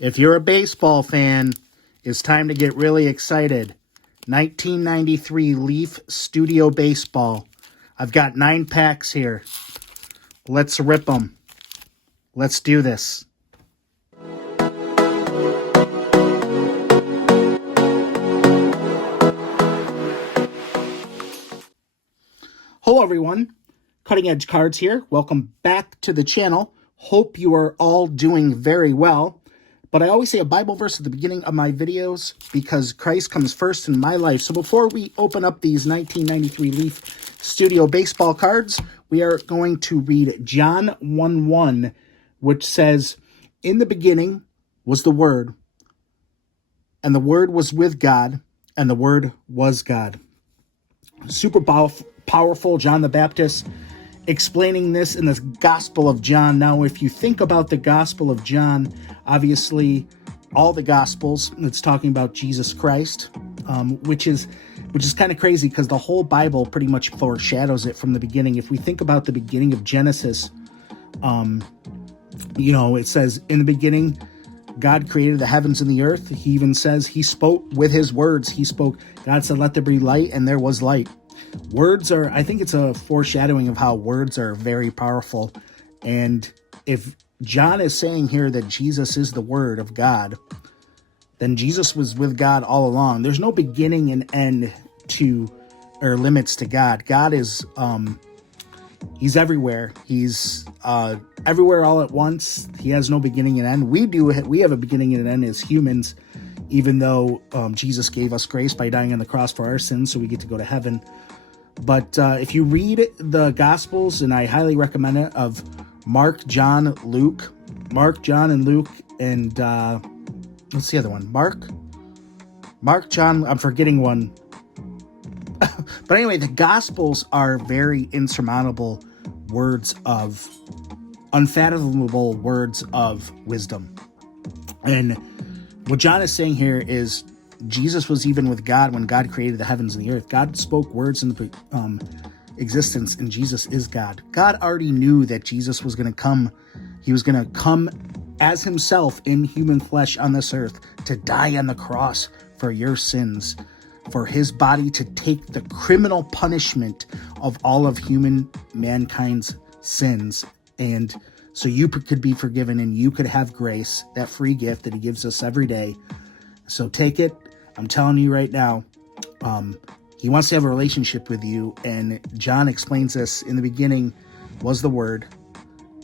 If you're a baseball fan, it's time to get really excited. 1993 Leaf Studio Baseball. I've got 9 packs here. Let's rip them. Let's do this. Hello everyone, Cutting Edge Cards here. Welcome back to the channel. Hope you are all doing very well. But I always say a Bible verse at the beginning of my videos because Christ comes first in my life. So before we open up these 1993 Leaf Studio Baseball cards, we are going to read John 1:1, which says, "In the beginning was the Word, and the Word was with God, and the Word was God." Super powerful, John the Baptist explaining this in the Gospel of John. Now, if you think about the Gospel of John, obviously all the Gospels, it's talking about Jesus Christ, which is kind of crazy because the whole Bible pretty much foreshadows it from the beginning. If we think about the beginning of Genesis, it says, in the beginning, God created the heavens and the earth. He even says he spoke with his words. He spoke. God said, "Let there be light," and there was light. Words are, I think it's a foreshadowing of how words are very powerful. And if John is saying here that Jesus is the Word of God, then Jesus was with God all along. There's no beginning and end or limits to God. God is, he's everywhere. He's everywhere all at once. He has no beginning and end. We have a beginning and an end as humans, even though Jesus gave us grace by dying on the cross for our sins, so we get to go to heaven. But if you read the Gospels, and I highly recommend it, of Mark, John, and Luke, and what's the other one? Mark, John, I'm forgetting one. But anyway, the Gospels are very insurmountable words of, unfathomable words of wisdom. And what John is saying here is Jesus was even with God when God created the heavens and the earth. God spoke words into existence, and Jesus is God. God already knew that Jesus was going to come. He was going to come as himself in human flesh on this earth to die on the cross for your sins, for his body to take the criminal punishment of all of mankind's sins. And so you could be forgiven and you could have grace, that free gift that he gives us every day. So take it. I'm telling you right now, he wants to have a relationship with you. And John explains this. In the beginning was the Word,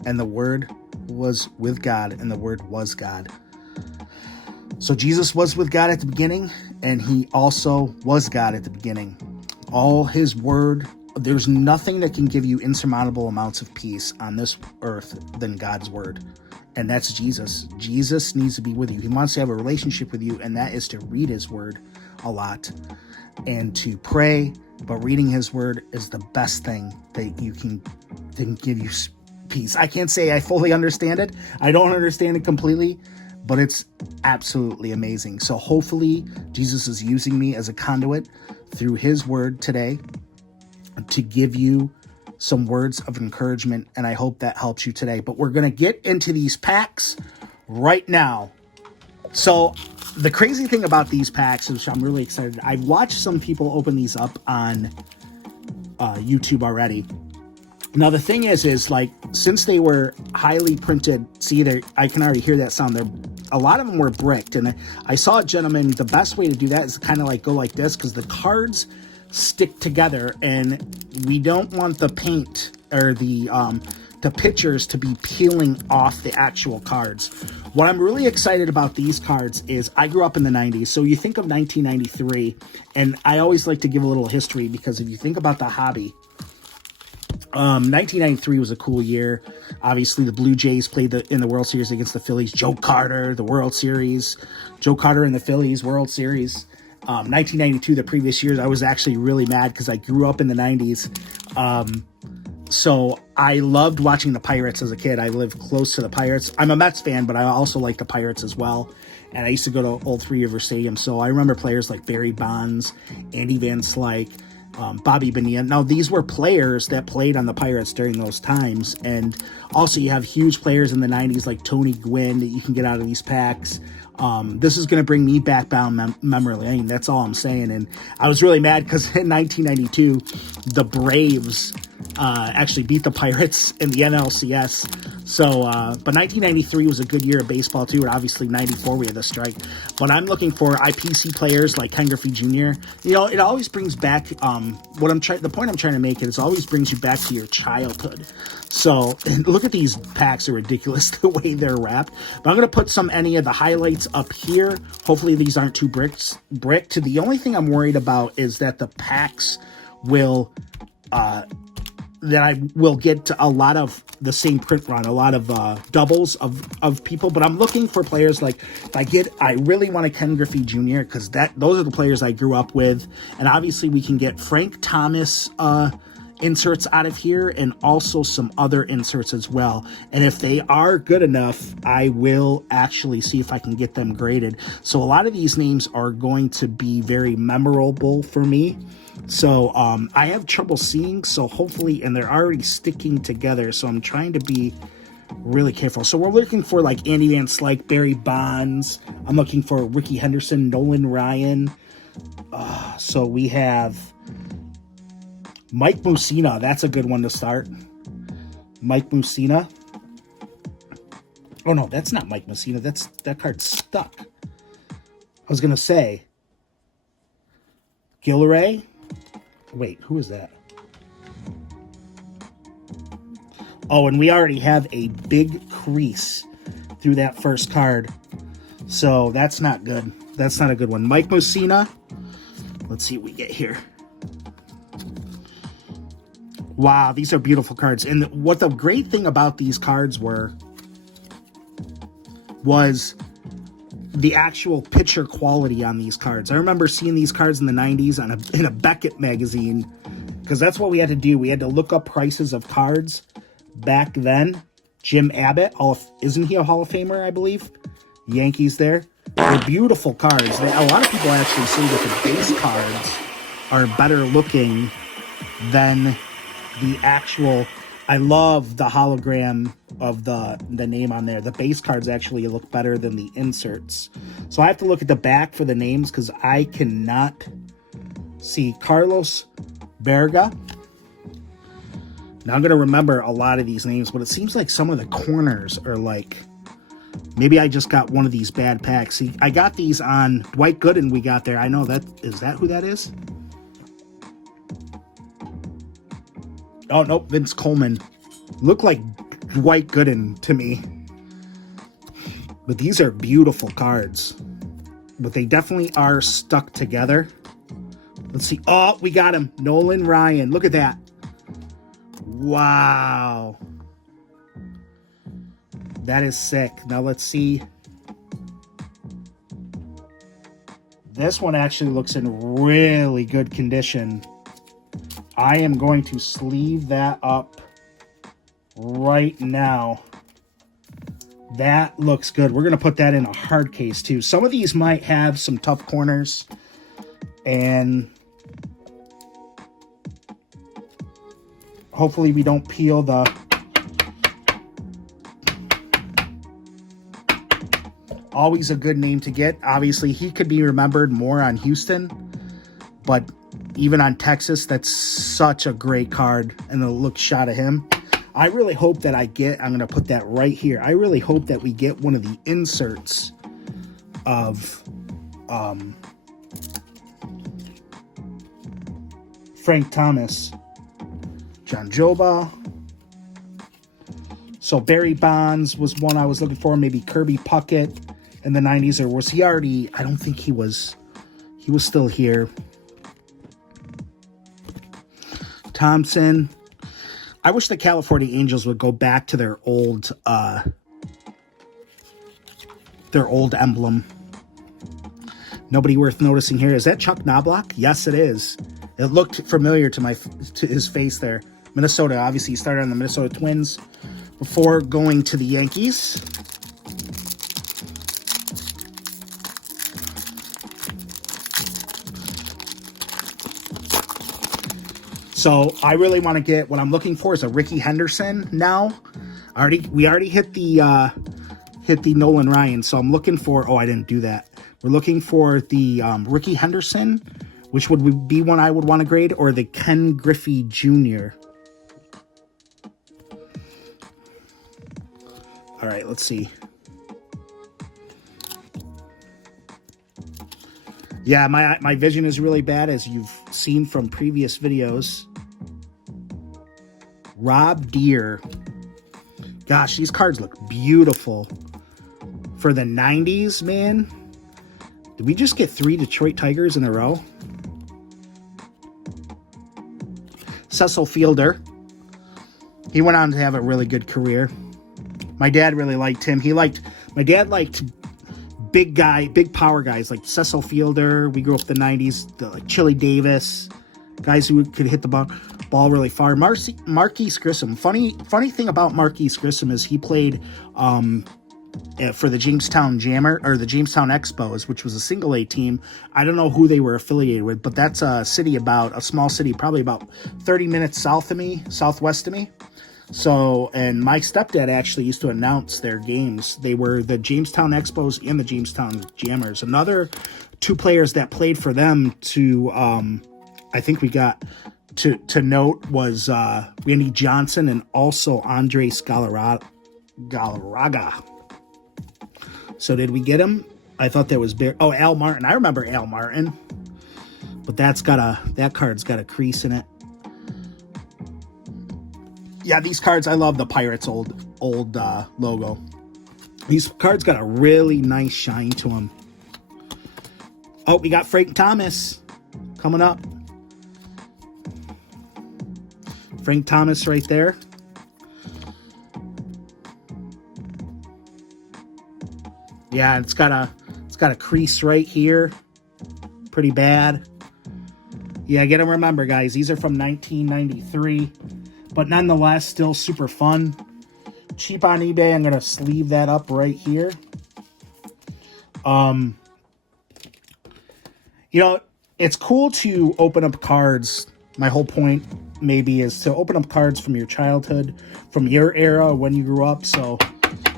and the Word was with God, and the Word was God. So Jesus was with God at the beginning, and he also was God at the beginning. All his word, there's nothing that can give you insurmountable amounts of peace on this earth than God's word. And that's Jesus. Jesus needs to be with you. He wants to have a relationship with you, and that is to read his word a lot and to pray. But reading his word is the best thing that you can give you peace. I can't say I fully understand it. I don't understand it completely, but it's absolutely amazing. So hopefully Jesus is using me as a conduit through his word today to give you some words of encouragement, and I hope that helps you today. But we're going to get into these packs right now. So the crazy thing about these packs, which I'm really excited, I've watched some people open these up on YouTube already. Now the thing is like, since they were highly printed, I can already hear that sound. A lot of them were bricked, and I saw a gentleman, the best way to do that is kind of like go like this, because the cards stick together, and we don't want the paint or the pictures to be peeling off the actual cards. What I'm really excited about these cards is I grew up in the 90s, so you think of 1993, and I always like to give a little history, because if you think about the hobby, 1993 was a cool year. Obviously, the Blue Jays played in the World Series against the Phillies. Joe Carter, the World Series. Joe Carter and the Phillies, World Series. 1992, the previous years, I was actually really mad because I grew up in the 90s. So I loved watching the Pirates as a kid. I lived close to the Pirates. I'm a Mets fan, but I also like the Pirates as well. And I used to go to Old Three River Stadium. So I remember players like Barry Bonds, Andy Van Slyke, Bobby Bonilla. Now, these were players that played on the Pirates during those times. And also you have huge players in the 90s like Tony Gwynn that you can get out of these packs. This is going to bring me back down memory lane. That's all I'm saying. And I was really mad because in 1992, the Braves actually beat the Pirates in the NLCS. So, but 1993 was a good year of baseball too, and obviously 94 we had the strike. But I'm looking for IPC players like Ken Griffey Jr. You know, it always brings back the point I'm trying to make is always brings you back to your childhood. So, and look at these packs, are ridiculous the way they're wrapped. But I'm going to put any of the highlights up here. Hopefully these aren't too bricked. The only thing I'm worried about is that the packs will that I will get a lot of the same print run, a lot of doubles of people. But I'm looking for players like, I really want a Ken Griffey Jr. because those are the players I grew up with. And obviously we can get Frank Thomas inserts out of here and also some other inserts as well. And if they are good enough, I will actually see if I can get them graded. So a lot of these names are going to be very memorable for me. So I have trouble seeing, so hopefully, and they're already sticking together, so I'm trying to be really careful. So we're looking for like Andy Van Slyke, Barry Bonds. I'm looking for Ricky Henderson, Nolan Ryan. So we have Mike Mussina. That's a good one to start. Mike Mussina. Oh no, that's not Mike Mussina. That card's stuck. I was gonna say Gilray. Wait, who is that? Oh, and we already have a big crease through that first card. So that's not good. That's not a good one. Mike Mussina. Let's see what we get here. Wow, these are beautiful cards. And what the great thing about these cards was the actual picture quality on these cards. I remember seeing these cards in the 90s in a Beckett magazine, because that's what we had to do. We had to look up prices of cards back then. Jim Abbott, isn't he a Hall of Famer, I believe? Yankees there. They're beautiful cards. A lot of people actually say that the base cards are better looking than the actual. I love the hologram of the name on there. The base cards actually look better than the inserts. So I have to look at the back for the names because I cannot see. Carlos Berga. Now I'm going to remember a lot of these names, but it seems like some of the corners are like, maybe I just got one of these bad packs. See, I got these on Dwight Gooden we got there. I know that. Is that who that is? Oh, nope, Vince Coleman. Look like Dwight Gooden to me. But these are beautiful cards. But they definitely are stuck together. Let's see. Oh, we got him. Nolan Ryan. Look at that. Wow. That is sick. Now let's see. This one actually looks in really good condition. I am going to sleeve that up right now. That looks good. We're going to put that in a hard case too. Some of these might have some tough corners. And hopefully we don't peel the... Always a good name to get. Obviously, he could be remembered more on Houston. But even on Texas, that's such a great card. And the look shot of him. I really hope that I'm going to put that right here. I really hope that we get one of the inserts of Frank Thomas, John Joba. So Barry Bonds was one I was looking for. Maybe Kirby Puckett in the 90s. Or was he already? I don't think he was. He was still here. Thompson. I wish the California Angels would go back to their old emblem. Nobody worth noticing here. Is that Chuck Knobloch? Yes, it is. It looked familiar to his face there. Minnesota, obviously he started on the Minnesota Twins before going to the Yankees. So I really want to get, what I'm looking for is a Ricky Henderson now. We already hit the Nolan Ryan, so I'm looking for, oh, I didn't do that. We're looking for the Ricky Henderson, which would be one I would want to grade, or the Ken Griffey Jr. All right, let's see. Yeah, my vision is really bad, as you've seen from previous videos. Rob Deere. Gosh, these cards look beautiful. For the 90s, man. Did we just get 3 Detroit Tigers in a row? Cecil Fielder. He went on to have a really good career. My dad really liked him. My dad liked big power guys like Cecil Fielder. We grew up in the 90s. Like Chili Davis. Guys who could hit the ball really far. Marquise Grissom. Funny thing about Marquise Grissom is he played for the Jamestown Jammer, or the Jamestown Expos, which was a single A team. I don't know who they were affiliated with, but that's a small city, probably about 30 minutes southwest of me. So, and my stepdad actually used to announce their games. They were the Jamestown Expos and the Jamestown Jammers. Another 2 players that played for them to, I think we got to note was Randy Johnson and also Andre Galarraga. So did we get him? I thought that was Al Martin. I remember Al Martin, but that card's got a crease in it. Yeah, these cards, I love the Pirates old logo. These cards got a really nice shine to them. Oh, we got Frank Thomas coming up. Frank Thomas right there. Yeah, it's got a crease right here. Pretty bad. Yeah, I gotta remember, guys, these are from 1993. But nonetheless, still super fun. Cheap on eBay. I'm going to sleeve that up right here. You know, it's cool to open up cards. My whole point maybe is to open up cards from your childhood, from your era when you grew up. So,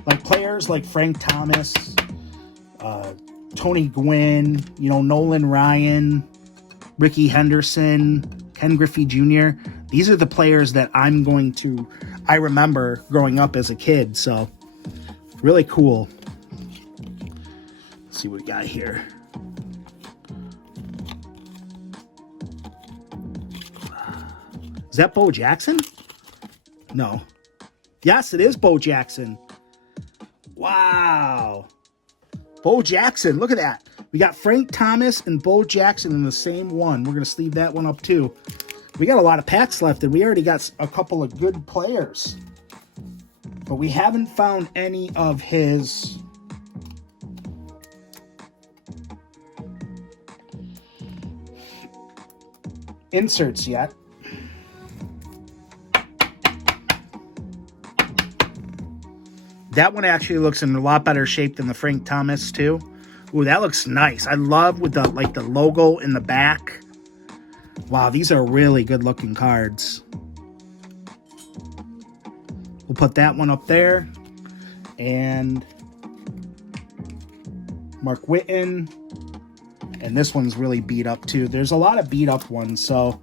like players like Frank Thomas, Tony Gwynn, you know, Nolan Ryan, Ricky Henderson, Ken Griffey Jr. These are the players that I remember growing up as a kid. So, really cool. Let's see what we got here. Is that Bo Jackson? No. Yes, it is Bo Jackson. Wow. Bo Jackson, look at that. We got Frank Thomas and Bo Jackson in the same one. We're going to sleeve that one up too. We got a lot of packs left, and we already got a couple of good players. But we haven't found any of his inserts yet. That one actually looks in a lot better shape than the Frank Thomas too. Ooh, that looks nice. I love with the logo in the back. Wow, these are really good looking cards. We'll put that one up there. And Mark Whitten. And this one's really beat up too. There's a lot of beat up ones, so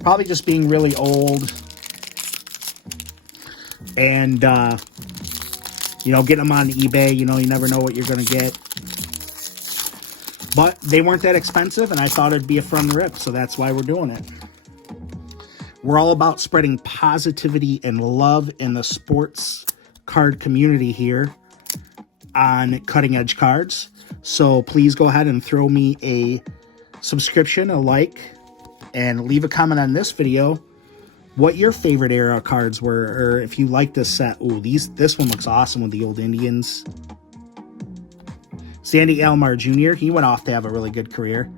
probably just being really old. And, you know, get them on eBay. You know, you never know what you're going to get. But they weren't that expensive, and I thought it'd be a fun rip, so that's why we're doing it. We're all about spreading positivity and love in the sports card community here on Cutting Edge Cards. So please go ahead and throw me a subscription, a like, and leave a comment on this video what your favorite era cards were, or if you like this set. Ooh, this one looks awesome with the old Indians. Sandy Alomar Jr., he went off to have a really good career.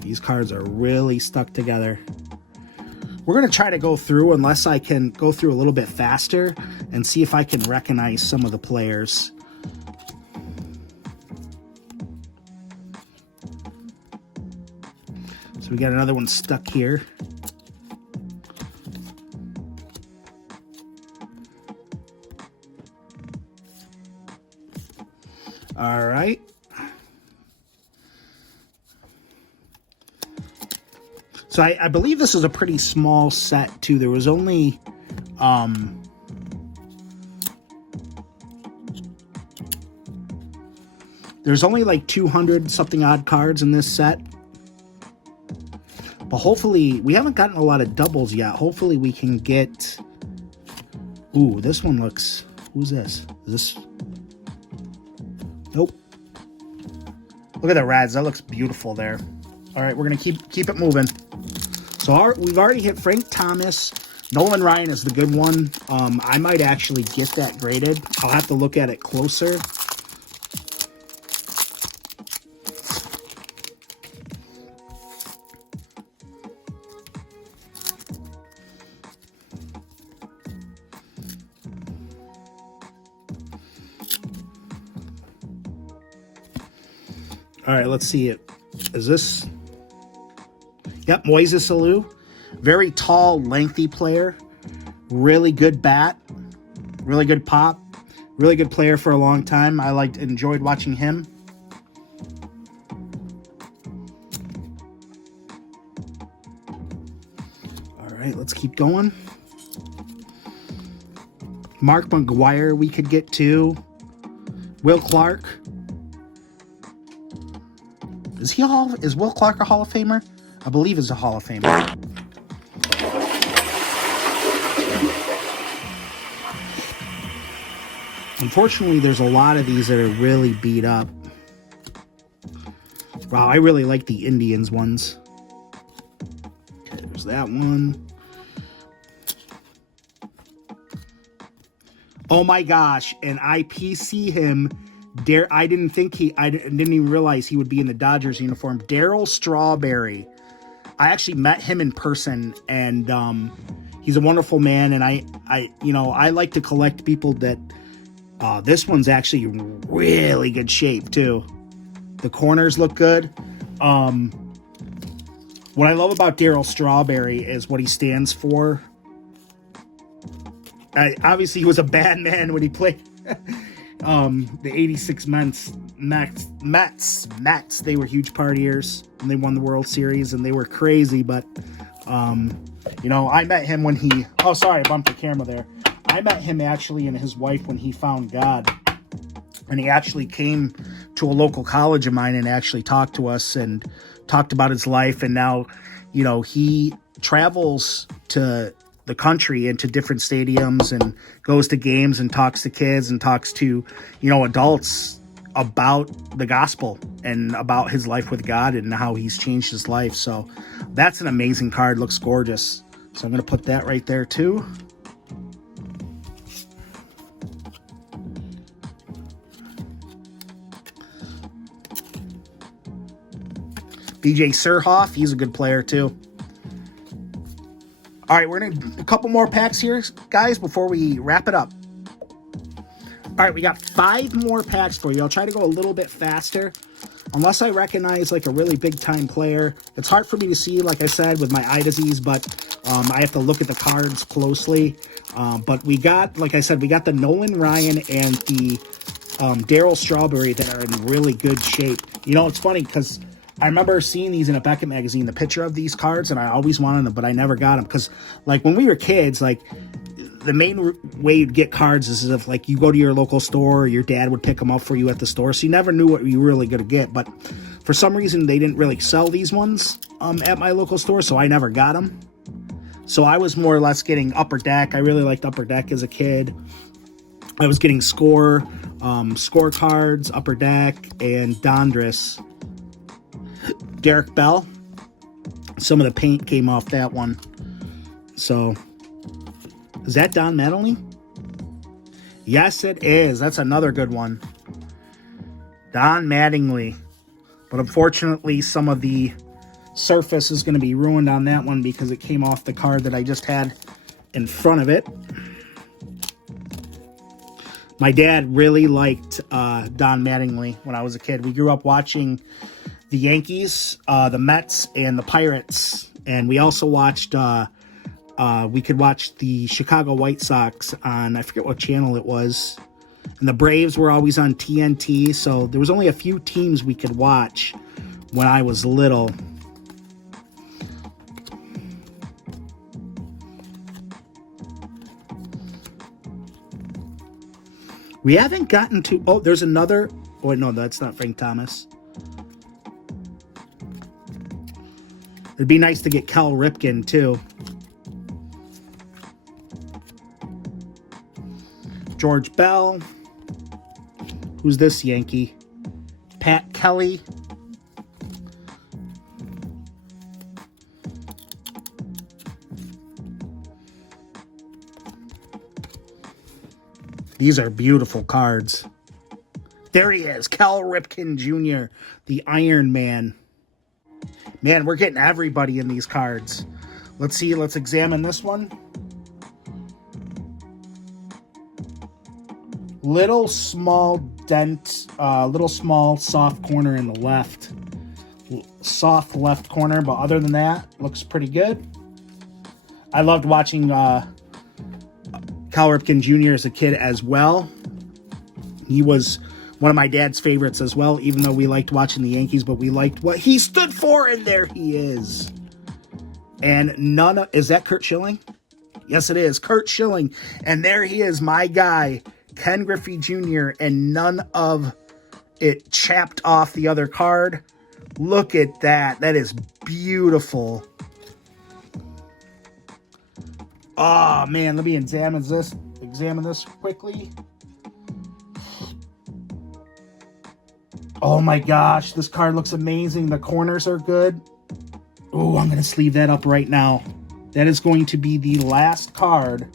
These cards are really stuck together. We're going to try to go through, unless I can go through a little bit faster, and see if I can recognize some of the players. So we got another one stuck here. All right. So I believe this is a pretty small set too. There was only there's only like 200 something odd cards in this set. But hopefully, we haven't gotten a lot of doubles yet. Hopefully we can get... Ooh, this one looks... Who's this? Is this... Nope. Look at the Rads. That looks beautiful there. All right, we're going to keep it moving. So we've already hit Frank Thomas. Nolan Ryan is the good one. I might actually get that graded. I'll have to look at it closer. All right, let's see it. Is this... Yep, Moises Alou. Very tall, lengthy player. Really good bat. Really good pop. Really good player for a long time. I enjoyed watching him. All right, let's keep going. Mark McGuire we could get to. Will Clark. Is Will Clark a Hall of Famer? I believe he's a Hall of Famer. Unfortunately, there's a lot of these that are really beat up. Wow, I really like the Indians ones. Okay, there's that one. Oh my gosh, and I PC him. I didn't even realize he would be in the Dodgers uniform. Darryl Strawberry. I actually met him in person, and he's a wonderful man. And I like to collect people that. This one's actually in really good shape too. The corners look good. What I love about Darryl Strawberry is what he stands for. Obviously, he was a bad man when he played. The 86 Mets, they were huge partiers, and they won the World Series, and they were crazy, but, I met him when he... Oh, sorry, I bumped the camera there. I met him, actually, and his wife when he found God, and he actually came to a local college of mine and actually talked to us and talked about his life, and now, he travels to the country into different stadiums and goes to games and talks to kids and talks to, adults about the gospel and about his life with God and how he's changed his life. So that's an amazing card. Looks gorgeous. So I'm going to put that right there too. BJ Surhoff, he's a good player too. All right, we're going to do a couple more packs here, guys, before we wrap it up. All right, we got 5 more packs for you. I'll try to go a little bit faster. Unless I recognize, like, a really big-time player. It's hard for me to see, like I said, with my eye disease, but I have to look at the cards closely. But we got, like I said, we got the Nolan Ryan and the Darryl Strawberry that are in really good shape. It's funny because... I remember seeing these in a Beckett magazine, the picture of these cards, and I always wanted them, but I never got them. Because, like, when we were kids, like, the main way you'd get cards is if, like, you go to your local store, or your dad would pick them up for you at the store, so you never knew what you were really going to get. But for some reason, they didn't really sell these ones at my local store, so I never got them. So I was more or less getting Upper Deck. I really liked Upper Deck as a kid. I was getting score cards, Upper Deck, and Dondris. Derek Bell. Some of the paint came off that one. So, is that Don Mattingly? Yes, it is. That's another good one. Don Mattingly. But unfortunately, some of the surface is going to be ruined on that one because it came off the card that I just had in front of it. My dad really liked Don Mattingly when I was a kid. We grew up watching the Yankees, the Mets, and the Pirates. And we also watched, we could watch the Chicago White Sox on, I forget what channel it was. And the Braves were always on TNT. So there was only a few teams we could watch when I was little. We haven't gotten to... Oh, there's another... Oh, no, that's not Frank Thomas. It'd be nice to get Cal Ripken, too. George Bell. Who's this Yankee? Pat Kelly. These are beautiful cards. There he is, Cal Ripken Jr., the Iron Man. Man, we're getting everybody in these cards. Let's see, let's examine this one. Little small dent, little small soft corner in the left. Soft left corner, but other than that, looks pretty good. I loved watching Cal Ripken Jr. as a kid as well. He was one of my dad's favorites as well, even though we liked watching the Yankees, but we liked what he stood for, and there he is. And is that Curt Schilling? Yes, it is, Curt Schilling. And there he is, my guy, Ken Griffey Jr., and none of it chapped off the other card. Look at that. That is beautiful. Oh, man, let me examine this quickly. Oh, my gosh, this card looks amazing. The corners are good. Oh, I'm going to sleeve that up right now. That is going to be the last card.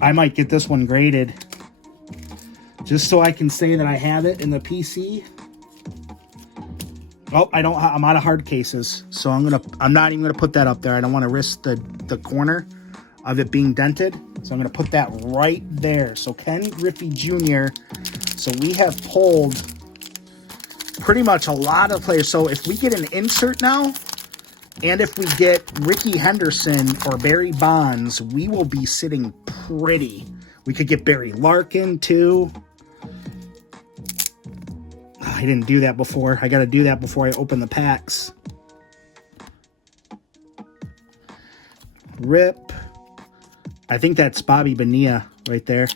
I might get this one graded, just so I can say that I have it in the PC. Oh, I'm out of hard cases, so I'm not even gonna put that up there. I don't want to risk the corner of it being dented, so I'm gonna put that right there. So Ken Griffey Jr. So we have pulled pretty much a lot of players. So if we get an insert now, and if we get Ricky Henderson or Barry Bonds, we will be sitting pretty. We could get Barry Larkin too. I didn't do that before. I got to do that before I open the packs. Rip. I think that's Bobby Bonilla right there.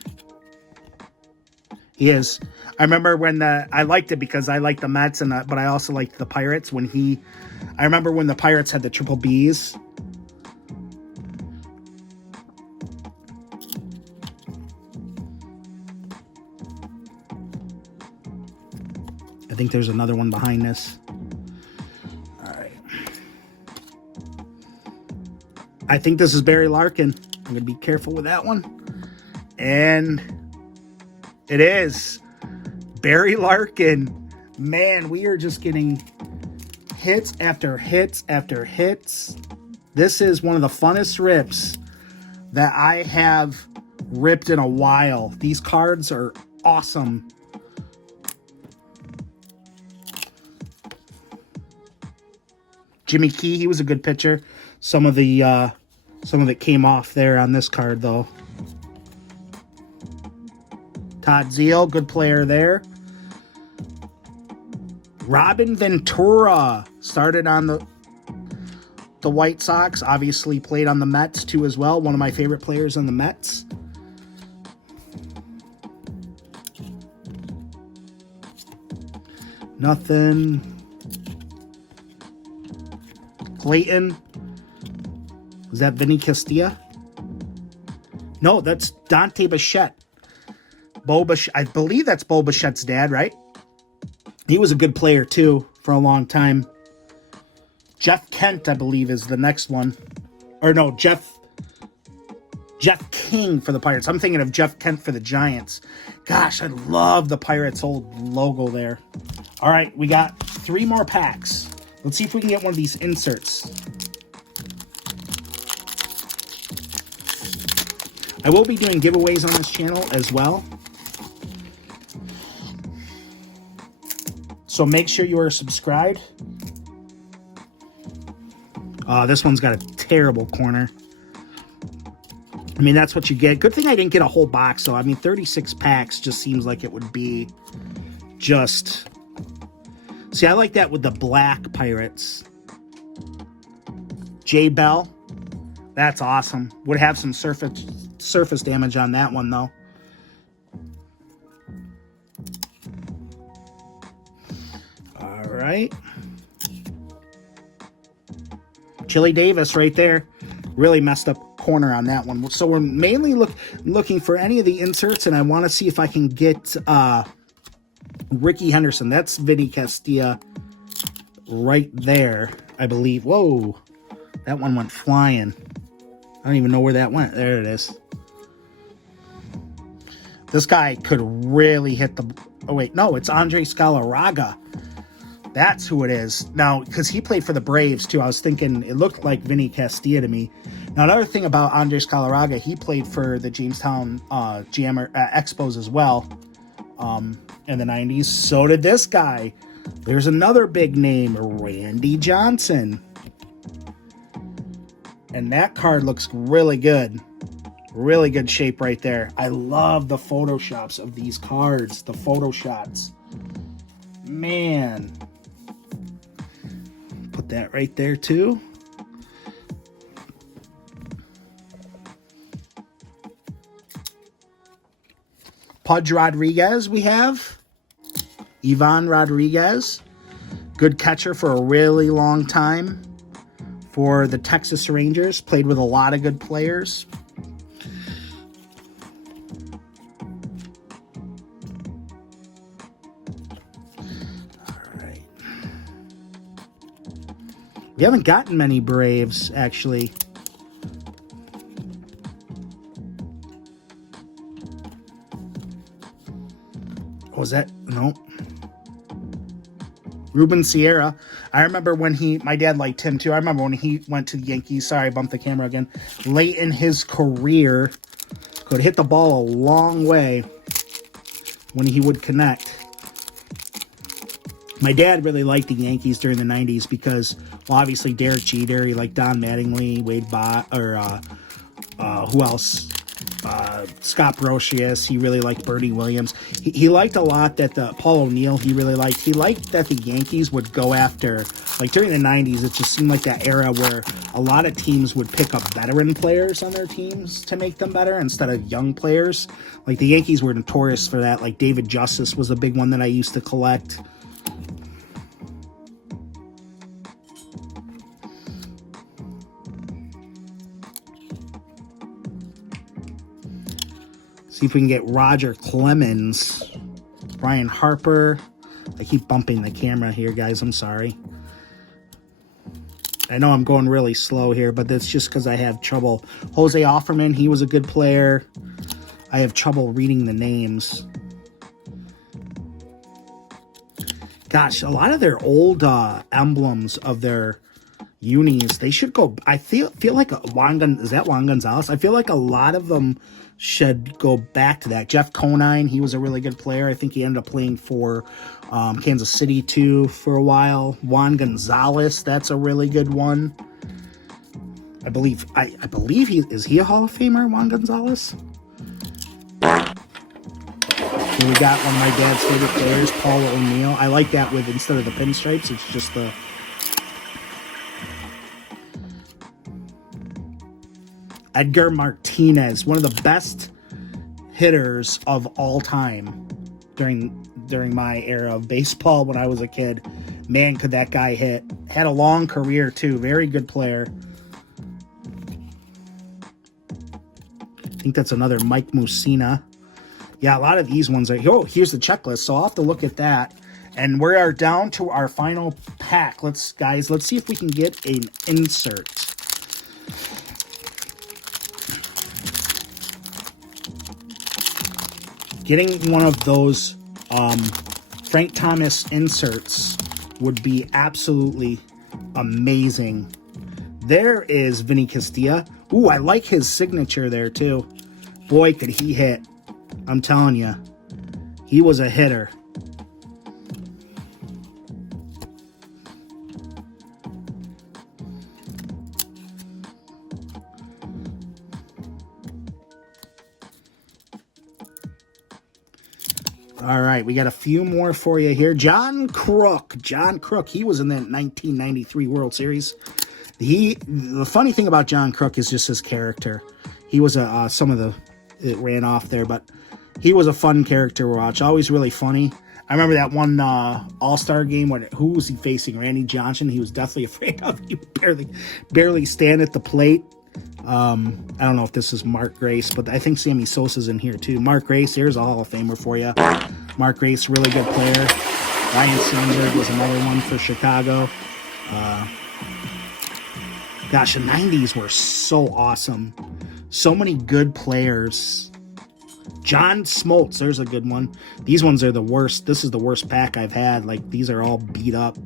He is. I remember when I liked it because I liked the Mets, but I also liked the Pirates. I remember when the Pirates had the triple Bs. I think there's another one behind this. All right. I think this is Barry Larkin. I'm going to be careful with that one. And it is Barry Larkin. Man, we are just getting hits after hits after hits. This is one of the funnest rips that I have ripped in a while. These cards are awesome. Jimmy Key, he was a good pitcher. Some of it came off there on this card, though. Todd Zeile, good player there. Robin Ventura started on the White Sox. Obviously played on the Mets, too, as well. One of my favorite players on the Mets. Nothing. Clayton. Was that Vinny Castilla? No, that's Dante Bichette. I believe that's Bo Bichette's dad, right? He was a good player, too, for a long time. Jeff Kent, I believe, is the next one. Or no, Jeff King for the Pirates. I'm thinking of Jeff Kent for the Giants. Gosh, I love the Pirates' old logo there. All right, we got 3 more packs. Let's see if we can get one of these inserts. I will be doing giveaways on this channel as well. So make sure you are subscribed. This one's got a terrible corner. I mean, that's what you get. Good thing I didn't get a whole box, though. I mean, 36 packs just seems like it would be just... See, I like that with the black Pirates. J. Bell. That's awesome. Would have some surface damage on that one, though. All right. Chili Davis right there. Really messed up corner on that one. So we're mainly looking for any of the inserts, and I want to see if I can get Ricky Henderson. That's Vinny Castilla right there, I believe. Whoa. That one went flying. I don't even know where that went. There it is. This guy could really hit the... Oh, wait. No, it's Andre Scalaraga. That's who it is. Now, because he played for the Braves, too, I was thinking it looked like Vinny Castilla to me. Now, another thing about Andre Scalaraga, he played for the Jamestown Expos as well in the 90s. So did this guy. There's another big name, Randy Johnson. And that card looks really good. Really good shape right there. I love the photoshops of these cards. The photoshots. Man. Put that right there too. Pudge Rodriguez we have. Ivan Rodriguez. Good catcher for a really long time. For the Texas Rangers. Played with a lot of good players. Alright. We haven't gotten many Braves, actually. Was that? Nope. Ruben Sierra. I remember when my dad liked him too. I remember when he went to the Yankees. Sorry, I bumped the camera again. Late in his career, could hit the ball a long way when he would connect. My dad really liked the Yankees during the 90s because, well, obviously Derek Jeter, he liked Don Mattingly, Wade Bott, or who else? Scott Brosius. He really liked Bernie Williams. He liked a lot that Paul O'Neill, he really liked. He liked that the Yankees would go after, like during the 90s, it just seemed like that era where a lot of teams would pick up veteran players on their teams to make them better instead of young players. Like the Yankees were notorious for that. Like David Justice was a big one that I used to collect. See if we can get Roger Clemens, Brian Harper. I keep bumping the camera here, guys. I'm sorry. I know I'm going really slow here, but that's just because I have trouble. Jose Offerman, he was a good player. I have trouble reading the names. Gosh, a lot of their old emblems of their unis, they should go. I feel like is that Juan Gonzalez? I feel like a lot of them should go back to that. Jeff Conine, he was a really good player. I think he ended up playing for Kansas City too for a while. Juan Gonzalez, that's a really good one. I believe is he a Hall of Famer, Juan Gonzalez? Here we got one of my dad's favorite players, Paul O'Neill. I like that with, instead of the pinstripes, it's just the... Edgar Martinez, one of the best hitters of all time during my era of baseball when I was a kid. Man, could that guy hit. Had a long career, too. Very good player. I think that's another Mike Mussina. Yeah, a lot of these ones are... Oh, here's the checklist, so I'll have to look at that. And we are down to our final pack. Let's see if we can get an insert. Getting one of those Frank Thomas inserts would be absolutely amazing. There is Vinny Castilla. Ooh, I like his signature there, too. Boy, could he hit. I'm telling you. He was a hitter. All right, we got a few more for you here. John Crook. John Crook, he was in that 1993 World Series. The funny thing about John Crook is just his character. He was it ran off there, but he was a fun character to watch. Always really funny. I remember that one All-Star game. Who was he facing? Randy Johnson. He was definitely afraid of. He would barely stand at the plate. I don't know if this is Mark Grace, but I think Sammy Sosa's in here too. Mark Grace, here's a Hall of Famer for you. Mark Grace, really good player. Ryan Sandberg was another one for Chicago. Gosh, the 90s were so awesome. So many good players. John Smoltz, there's a good one. These ones are the worst. This is the worst pack I've had. Like, these are all beat up.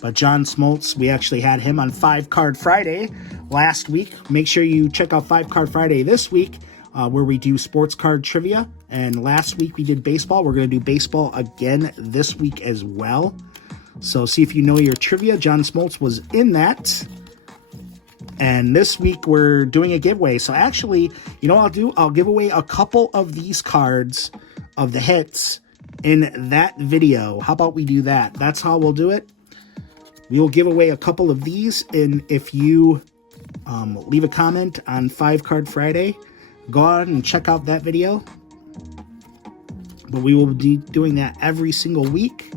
But John Smoltz, we actually had him on 5 Card Friday last week. Make sure you check out 5 Card Friday this week, where we do sports card trivia. And last week we did baseball. We're going to do baseball again this week as well. So see if you know your trivia. John Smoltz was in that. And this week we're doing a giveaway. So actually, you know what I'll do? I'll give away a couple of these cards of the hits in that video. How about we do that? That's how we'll do it. We will give away a couple of these, and if you leave a comment on 5 Card Friday, go on and check out that video. But we will be doing that every single week.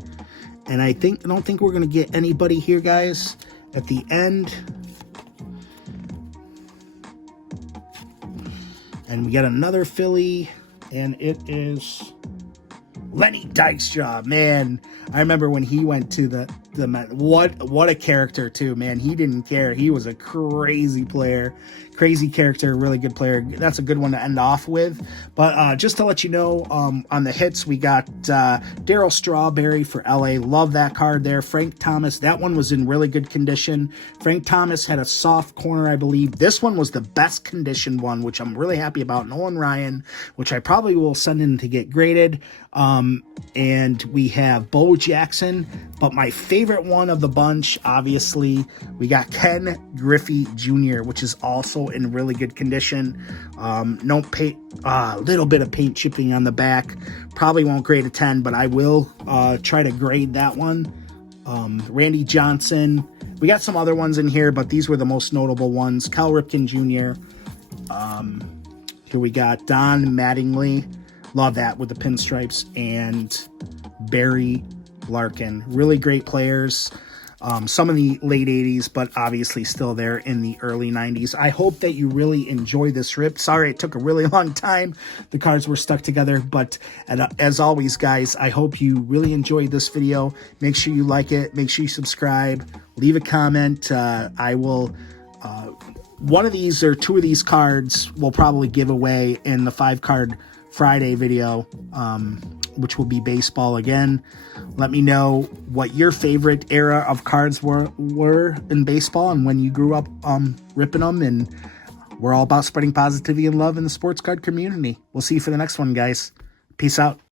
And I don't think we're going to get anybody here, guys, at the end. And we got another Philly, and it is Lenny Dykstra. Man, I remember when he went to the what a character too, man. He didn't care. He was a crazy player, crazy character, really good player. That's a good one to end off with. But just to let you know, on the hits, we got Darryl Strawberry for LA. Love that card there. Frank Thomas, that one was in really good condition. Frank Thomas had a soft corner, I believe. This one was the best condition one, which I'm really happy about. Nolan Ryan, which I probably will send in to get graded. And we have Bo Jackson, but my favorite one of the bunch, obviously, we got Ken Griffey Jr., which is also in really good condition. No paint, little bit of paint chipping on the back. Probably won't grade a 10, but I will try to grade that one. Randy Johnson. We got some other ones in here, but these were the most notable ones. Cal Ripken Jr. Here we got Don Mattingly. Love that with the pinstripes. And Barry Larkin. Really great players. Some in the late 80s, but obviously still there in the early 90s. I hope that you really enjoy this rip. Sorry it took a really long time. The cards were stuck together, but as always, guys, I hope you really enjoyed this video. Make sure you like it. Make sure you subscribe. Leave a comment. I will... one of these or two of these cards we'll probably give away in the 5 Card Friday video, which will be baseball again. Let me know what your favorite era of cards were in baseball and when you grew up ripping them. And we're all about spreading positivity and love in the sports card community. We'll see you for the next one, guys. Peace out.